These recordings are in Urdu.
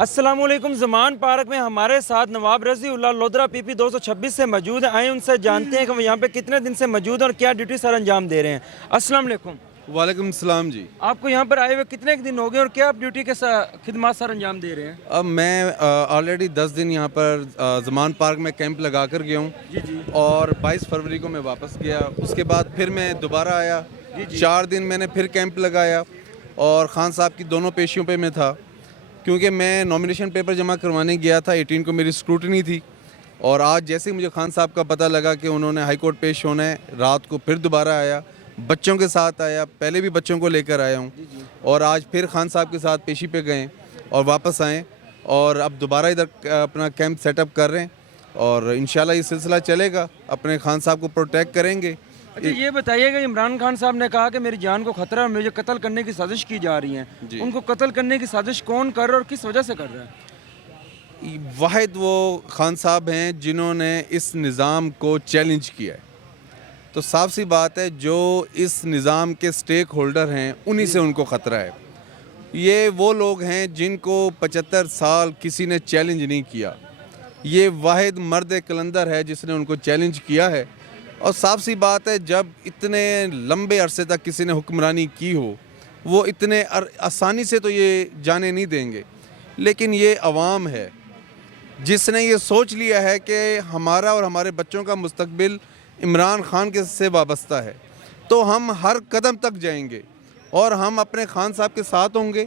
السلام علیکم. زمان پارک میں ہمارے ساتھ نواب رضی اللہ لودھرا پی پی 226 سے موجود ہیں. آئیں ان سے جانتے ہیں کہ وہ یہاں پہ کتنے دن سے موجود ہیں اور کیا ڈیوٹی سر انجام دے رہے ہیں. السلام علیکم. وعلیکم السلام جی. آپ کو یہاں پر آئے ہوئے کتنے دن ہو گئے اور کیا آپ ڈیوٹی کے خدمات سر انجام دے رہے ہیں؟ اب میں آلریڈی 10 دن یہاں پر زمان پارک میں کیمپ لگا کر گیا ہوں اور 22 فروری کو میں واپس گیا. اس کے بعد پھر میں دوبارہ آیا. 4 دن میں نے پھر کیمپ لگایا اور خان صاحب کی دونوں پیشیوں پہ میں تھا کیونکہ میں نامینیشن پیپر جمع کروانے گیا تھا. 18 کو میری اسکروٹنی تھی اور آج جیسے مجھے خان صاحب کا پتہ لگا کہ انہوں نے ہائی کورٹ پیش ہونا ہے, رات کو پھر دوبارہ آیا, بچوں کے ساتھ آیا. پہلے بھی بچوں کو لے کر آیا ہوں اور آج پھر خان صاحب کے ساتھ پیشی پہ گئے اور واپس آئیں اور اب دوبارہ ادھر اپنا کیمپ سیٹ اپ کر رہے ہیں اور انشاءاللہ یہ سلسلہ چلے گا. اپنے خان صاحب کو پروٹیکٹ کریں گے. اچھا یہ بتائیے کہ عمران خان صاحب نے کہا کہ میری جان کو خطرہ ہے اور مجھے قتل کرنے کی سازش کی جا رہی ہے. ان کو قتل کرنے کی سازش کون کر رہا ہے اور کس وجہ سے کر رہا ہے؟ واحد وہ خان صاحب ہیں جنہوں نے اس نظام کو چیلنج کیا ہے. تو صاف سی بات ہے جو اس نظام کے سٹیک ہولڈر ہیں انہی سے ان کو خطرہ ہے. یہ وہ لوگ ہیں جن کو 75 سال کسی نے چیلنج نہیں کیا. یہ واحد مرد قلندر ہے جس نے ان کو چیلنج کیا ہے. اور صاف سی بات ہے جب اتنے لمبے عرصے تک کسی نے حکمرانی کی ہو وہ اتنے آسانی سے تو یہ جانے نہیں دیں گے. لیکن یہ عوام ہے جس نے یہ سوچ لیا ہے کہ ہمارا اور ہمارے بچوں کا مستقبل عمران خان کے سے وابستہ ہے. تو ہم ہر قدم تک جائیں گے اور ہم اپنے خان صاحب کے ساتھ ہوں گے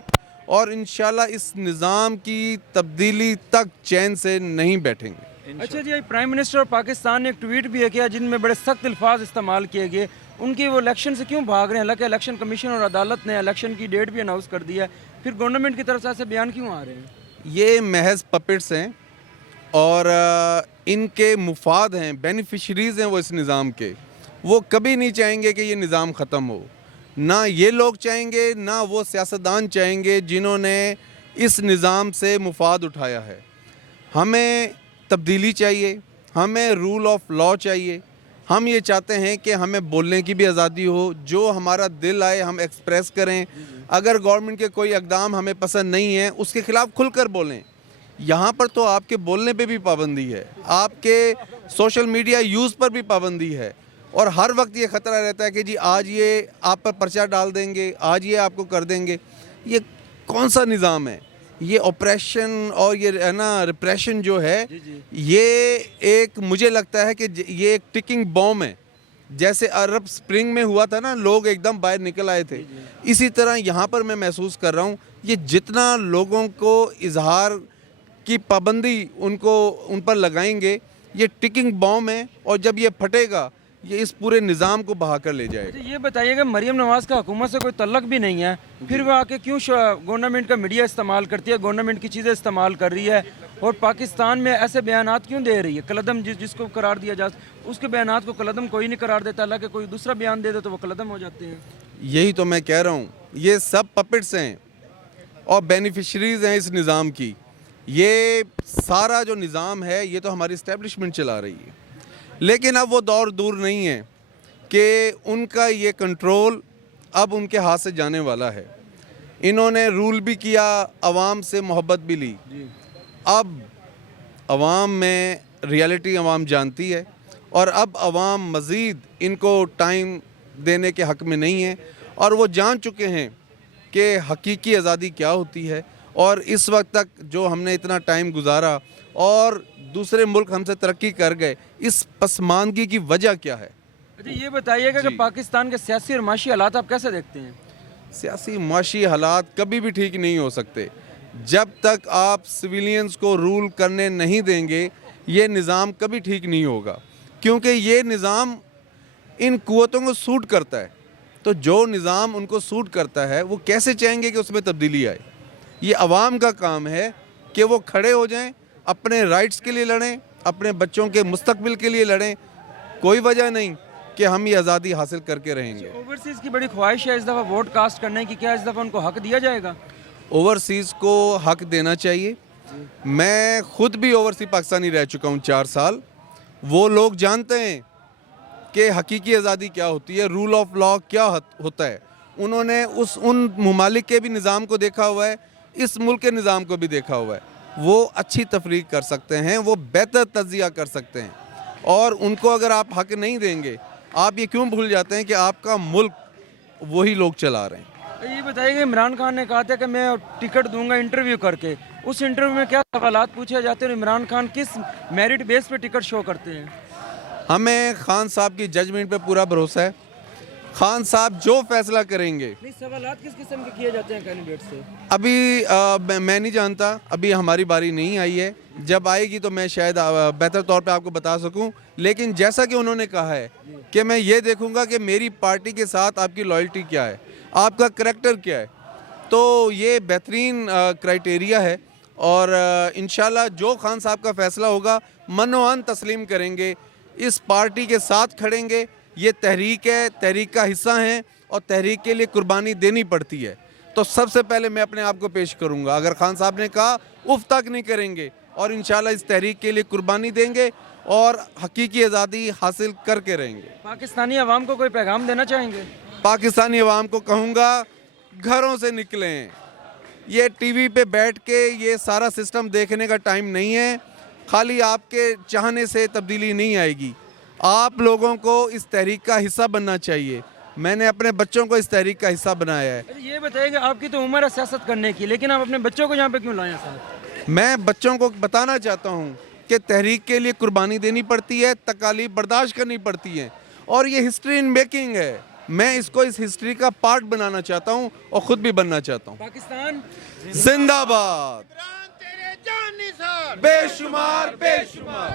اور انشاءاللہ اس نظام کی تبدیلی تک چین سے نہیں بیٹھیں گے. اچھا جی, پرائم منسٹر اور پاکستان نے ایک ٹویٹ بھی کیا جن میں بڑے سخت الفاظ استعمال کیے گئے. ان کی وہ الیکشن سے کیوں بھاگ رہے ہیں؟ حالانکہ الیکشن کمیشن اور عدالت نے الیکشن کی ڈیٹ بھی اناؤنس کر دی ہے, پھر گورنمنٹ کی طرف سے ایسے بیان کیوں آ رہے ہیں؟ یہ محض پپٹس ہیں اور ان کے مفاد ہیں, بینیفیشریز ہیں وہ اس نظام کے. وہ کبھی نہیں چاہیں گے کہ یہ نظام ختم ہو. نہ یہ لوگ چاہیں گے نہ وہ سیاستدان چاہیں گے جنہوں نے اس نظام سے مفاد اٹھایا ہے. ہمیں تبدیلی چاہیے, ہمیں رول آف لا چاہیے. ہم یہ چاہتے ہیں کہ ہمیں بولنے کی بھی آزادی ہو, جو ہمارا دل آئے ہم ایکسپریس کریں. اگر گورنمنٹ کے کوئی اقدام ہمیں پسند نہیں ہے اس کے خلاف کھل کر بولیں. یہاں پر تو آپ کے بولنے پہ بھی پابندی ہے, آپ کے سوشل میڈیا یوز پر بھی پابندی ہے اور ہر وقت یہ خطرہ رہتا ہے کہ جی آج یہ آپ پر پرچہ ڈال دیں گے, آج یہ آپ کو کر دیں گے. یہ کون سا نظام ہے؟ یہ آپریشن اور یہ ریپریشن جو ہے یہ ایک مجھے لگتا ہے کہ یہ ایک ٹکنگ بوم ہے. جیسے عرب سپرنگ میں ہوا تھا نا, لوگ ایک دم باہر نکل آئے تھے, اسی طرح یہاں پر میں محسوس کر رہا ہوں یہ جتنا لوگوں کو اظہار کی پابندی ان پر لگائیں گے یہ ٹکنگ بوم ہے اور جب یہ پھٹے گا یہ اس پورے نظام کو بہا کر لے جائے گا. یہ بتائیے کہ مریم نواز کا حکومت سے کوئی تعلق بھی نہیں ہے, پھر وہ آ کے کیوں گورنمنٹ کا میڈیا استعمال کرتی ہے, گورنمنٹ کی چیزیں استعمال کر رہی ہے اور پاکستان میں ایسے بیانات کیوں دے رہی ہے؟ قلعدم جس کو قرار دیا جا اس کے بیانات کو قلعدم کوئی نہیں قرار دیتا, حالانکہ کوئی دوسرا بیان دے دے تو وہ قلعدم ہو جاتے ہیں. یہی تو میں کہہ رہا ہوں, یہ سب پپٹس ہیں اور بینیفیشریز ہیں اس نظام کی. یہ سارا جو نظام ہے یہ تو ہماری اسٹیبلشمنٹ چلا رہی ہے, لیکن اب وہ دور دور نہیں ہے کہ ان کا یہ کنٹرول اب ان کے ہاتھ سے جانے والا ہے. انہوں نے رول بھی کیا, عوام سے محبت بھی لی. اب عوام میں ریالٹی عوام جانتی ہے اور اب عوام مزید ان کو ٹائم دینے کے حق میں نہیں ہے اور وہ جان چکے ہیں کہ حقیقی آزادی کیا ہوتی ہے. اور اس وقت تک جو ہم نے اتنا ٹائم گزارا اور دوسرے ملک ہم سے ترقی کر گئے, اس پسماندگی کی وجہ کیا ہے؟ یہ بتائیے گا کہ پاکستان کے سیاسی اور معاشی حالات آپ کیسے دیکھتے ہیں؟ سیاسی معاشی حالات کبھی بھی ٹھیک نہیں ہو سکتے جب تک آپ سویلینز کو رول کرنے نہیں دیں گے. یہ نظام کبھی ٹھیک نہیں ہوگا کیونکہ یہ نظام ان قوتوں کو سوٹ کرتا ہے. تو جو نظام ان کو سوٹ کرتا ہے وہ کیسے چاہیں گے کہ اس میں تبدیلی آئے؟ یہ عوام کا کام ہے کہ وہ کھڑے ہو جائیں, اپنے رائٹس کے لیے لڑیں, اپنے بچوں کے مستقبل کے لیے لڑیں. کوئی وجہ نہیں کہ ہم یہ آزادی حاصل کر کے رہیں گے. اوورسیز کی بڑی خواہش ہے اس دفعہ ووٹ کاسٹ کرنے کی, کیا اس دفعہ ان کو حق دیا جائے گا؟ اوورسیز کو حق دینا چاہیے. میں خود بھی اوورسیز پاکستانی رہ چکا ہوں 4 سال. وہ لوگ جانتے ہیں کہ حقیقی آزادی کیا ہوتی ہے, رول آف لا کیا ہوتا ہے. انہوں نے ان ممالک کے بھی نظام کو دیکھا ہوا ہے اس ملک کے نظام کو بھی دیکھا ہوا ہے، وہ اچھی تفریق کر سکتے ہیں، وہ بہتر تجزیہ کر سکتے ہیں، اور ان کو اگر آپ حق نہیں دیں گے، آپ یہ کیوں بھول جاتے ہیں کہ آپ کا ملک وہی لوگ چلا رہے ہیں؟ یہ بتائیے کہ عمران خان نے کہا تھا کہ میں ٹکٹ دوں گا انٹرویو کر کے، اس انٹرویو میں کیا سوالات پوچھے جاتے ہیں اور عمران خان کس میرٹ بیس پہ ٹکٹ شو کرتے ہیں؟ ہمیں خان صاحب کی ججمنٹ پہ پورا بھروسہ ہے، خان صاحب جو فیصلہ کریں گے۔ نہیں، سوالات کس قسم کے کیے جاتے ہیں کینڈیڈیٹ سے؟ ابھی میں نہیں جانتا، ابھی ہماری باری نہیں آئی ہے، جب آئے گی تو میں شاید بہتر طور پہ آپ کو بتا سکوں، لیکن جیسا کہ انہوں نے کہا ہے کہ میں یہ دیکھوں گا کہ میری پارٹی کے ساتھ آپ کی لائلٹی کیا ہے، آپ کا کریکٹر کیا ہے، تو یہ بہترین کرائٹیریا ہے، اور انشاءاللہ جو خان صاحب کا فیصلہ ہوگا منوان تسلیم کریں گے، اس پارٹی کے ساتھ کھڑیں گے۔ یہ تحریک ہے، تحریک کا حصہ ہیں، اور تحریک کے لیے قربانی دینی پڑتی ہے، تو سب سے پہلے میں اپنے آپ کو پیش کروں گا۔ اگر خان صاحب نے کہا اف تک نہیں کریں گے، اور انشاءاللہ اس تحریک کے لیے قربانی دیں گے اور حقیقی آزادی حاصل کر کے رہیں گے۔ پاکستانی عوام کو کوئی پیغام دینا چاہیں گے؟ پاکستانی عوام کو کہوں گا گھروں سے نکلیں، یہ ٹی وی پہ بیٹھ کے یہ سارا سسٹم دیکھنے کا ٹائم نہیں ہے، خالی آپ کے چاہنے سے تبدیلی نہیں آئے گی، آپ لوگوں کو اس تحریک کا حصہ بننا چاہیے۔ میں نے اپنے بچوں کو اس تحریک کا حصہ بنایا ہے۔ یہ بتائیے کہ آپ کی تو عمر ہے سیاست کرنے کی، لیکن آپ اپنے بچوں کو یہاں پہ کیوں لائیں ساتھ؟ میں بچوں کو بتانا چاہتا ہوں کہ تحریک کے لیے قربانی دینی پڑتی ہے، تکالیف برداشت کرنی پڑتی ہیں، اور یہ ہسٹری ان میکنگ ہے۔ میں اس کو اس ہسٹری کا پارٹ بنانا چاہتا ہوں اور خود بھی بننا چاہتا ہوں۔ پاکستان زندہ باد، بے شمار بے شمار،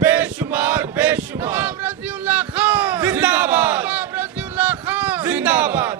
بے شمار بے شمار، رضی اللہ خان زندہ باد، رضی اللہ خان زندہ باد۔